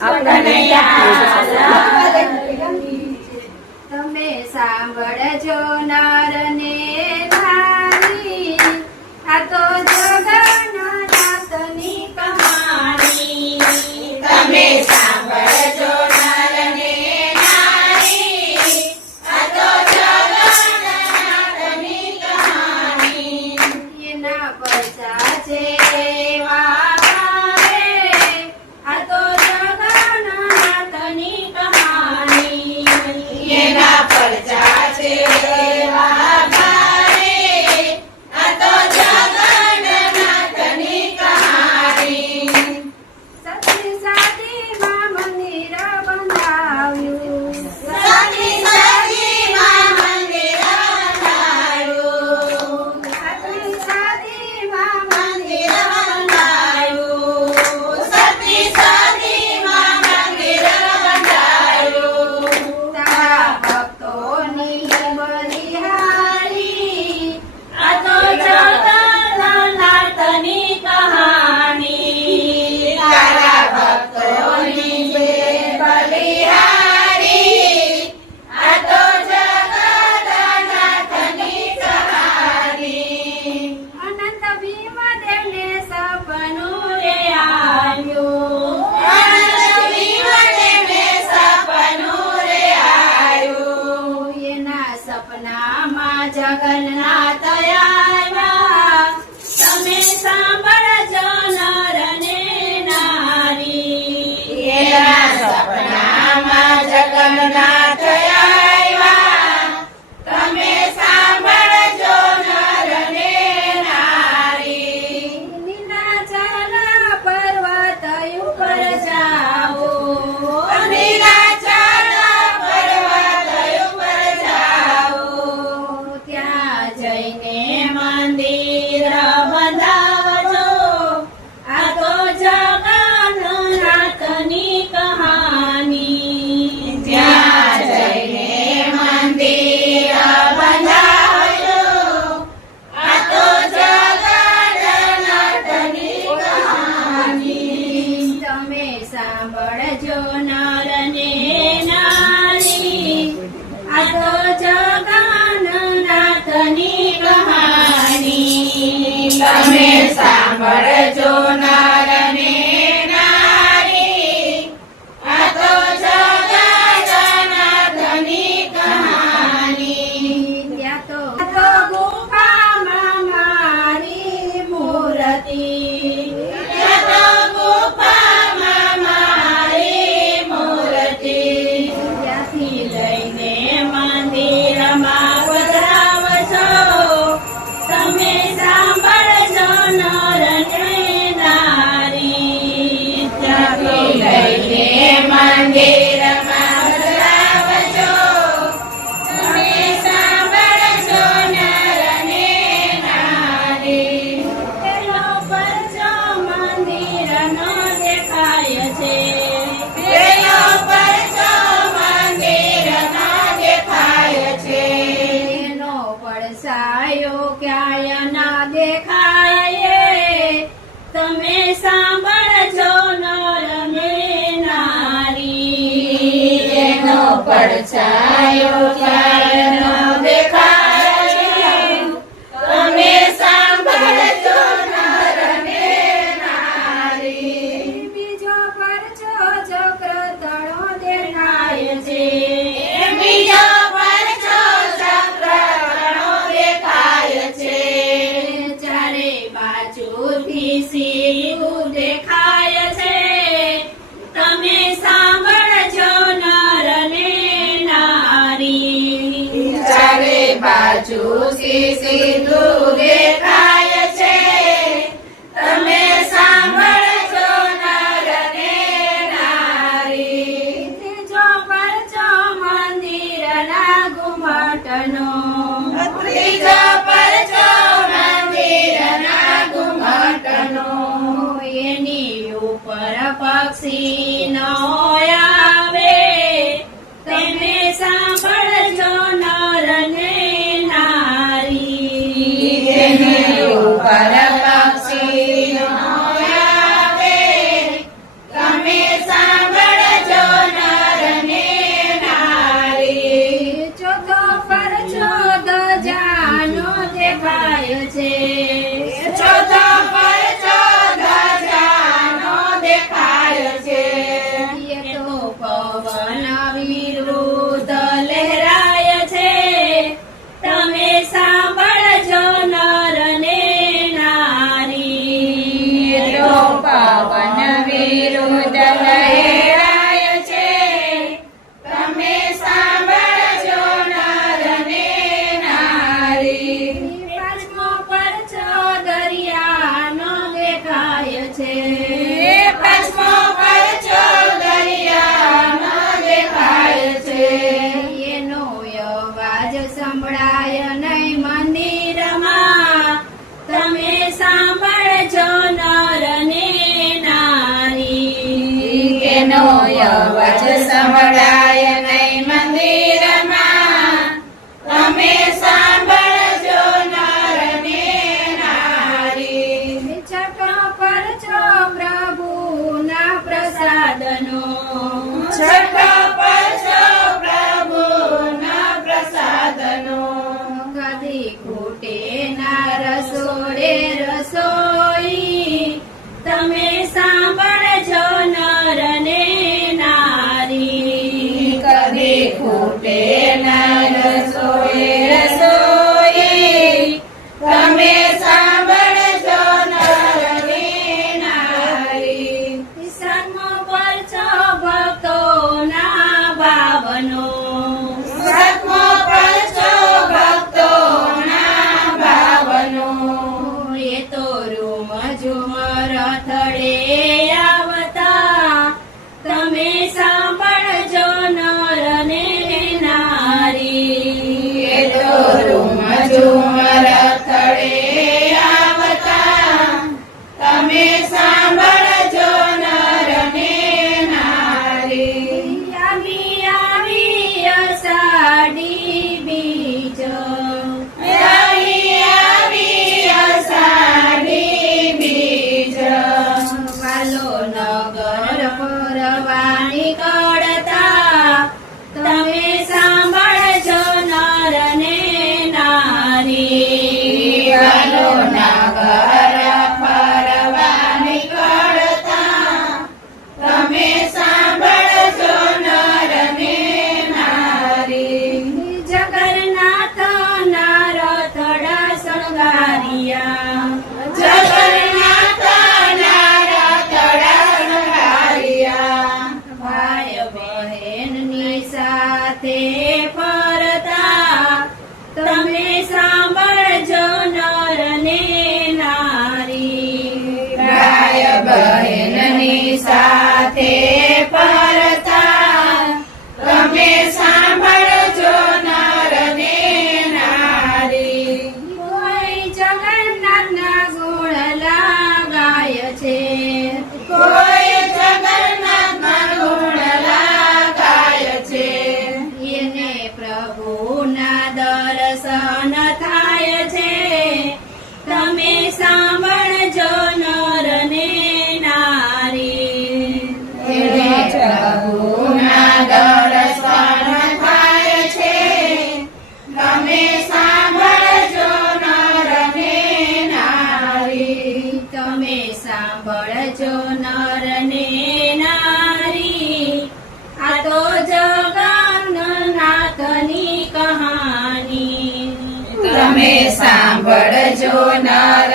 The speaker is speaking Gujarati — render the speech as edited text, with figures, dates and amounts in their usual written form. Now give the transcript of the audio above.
તમે સાંભળજો નર ને નારી, આ તો જગન્નાથની કહાની. તમે સાંભળજો નર ને નારી, આ તો જગન્નાથની કહાની. એના પરચા છે એવા ભારે, આ તો જગન્નાથની કહાની. એના પરચા છે એવા ભારે, આ તો જગન્નાથની કહાની. સતી સાદીમાં મંદિર બંધાવ્યું, સતી સતીમાં મંદિર બંધાયું. સતી સાદીમાં મંદિર બંધાયું. સતી સતીમાં મંદિર બંધાયું. તારા ભક્તોની બલિહારી, આ તો જગન્નાથની કહાની. તારા ભક્તોની જે બલિહારી, આ તો જગન્નાથની કહાની. અનંત ભીમદેવને સપનું રે આવ્યું, અનંત ભીમદેવને સપનું રે આવ્યું. એના સપનામાં જગન્નાથ આવ્યા. તમે સાંભળજો નર ને નારી. એના સપનામાં જગન્નાથ આવ્યા. તમે સાંભળજો નર ને નારી. નીલાચલ પર્વત ઉપર જાઓ, નીલાચલ પર્વત ઉપર જાઓ. ત્યાં જઈને મંદિર બંધાવજો. આ તો જગન્નાથની કહાની. ત્યાં જઈને મંદિર બંધાવજો. આ તો જગન્નાથની કહાની. તમે સાંભળજો નર ને નારી, આ તો જગન્નાથની કહાની. તમે સાંભળજો નર ને નારી, આ તો જગન્નાથની કહાની. ત્યાં તો ગુફામાં મારી મૂર્તિ, ત્યાં તો ગુફામાં મારી મૂર્તિ. ત્યાંથી લઈને મંદિરમાં પધરાવજો. તમે સાંભળજો નર ને નારી. ત્યાંથી લઈને મંદિરમાં પધરાવજો. તમે સાંભળજો નર ને નારી. પેલો પરચો મંદિરનો દેખાય છે, પેલો પરચો મંદિરનો દેખાય છે. એનો પડછાયો ક્યાંય ના દેખાય. તમે સાંભળજો નર ને નારી. એનો પડછાયો ક્યાંય ન દેખાય. તમે સાંભળજો નર ને નારી. બીજો પરચો ચક્ર તળો દેખાય છે, બીજો પરચો ચક્રનો દેખાય છે. ચારે બાજુથી શિવ દેખાય છે. તમે સાંભળજો નર ને નારી. અવાજ સંભળાય નહીં મંદિરમાં, તમે સાંભળજો નર ને નારી. છઠ્ઠો પરચો પ્રભુના પ્રસાદનો, છઠ્ઠો પરચો પ્રભુના પ્રસાદનો, કદી ખૂટે ના રસોડે રસોઈ, તમે સાંભળજો નર ને નારી. કદી ખૂટે ના રસોઈ રસોઈ, તમે સાંભળજો નર ને નારી. સાતમો પરચો ભક્તોના ભાવનો, સાતમો પરચો ભક્તોના ભાવનો, એ તો રૂમ ઝુમર થડે આવતા, તમે સાંભળજો નર ને નારી. એ તો રૂમ ઝુમર થડે આવતા, તમે સાંભળજો નર ને નારી. આવી આવી અષાઢી બીજ, આવી આવી અષાઢી બીજ, વાલો નગર ફરવા નીકળતા, તમે સાંભળજો નર ને નારી. વાલો નગર ફરવા નીકળતા, તમે સાંભળજો નર ને નારી. જગન્નાથ ના રથડા શણગારિયા, જગન્નાથ ના રથડા શણગારિયા, ભાઈ બહેનની સાથે ફરતા, તમે સાંભળજો નર ને નારી. ભાઈ બહેનની સાથે ફરતા, તમે સાંભળજો નર ને નારી. કોઈ જગન્નાથના ગુણ લાગાય છે, કોઈ જગન્નાથના ગુણ લાગાય છે, એને પ્રભુના દર્શન થાય છે, તમે સાંભળજો નર ને નારી. એને પ્રભુના દર્શન થાય છે, તમે સાંભળજો નર ને નારી. તમે સાંભળજો નર ને નારી, આ તો જગન્નાથની કહાની. તમે સાંભળજો નર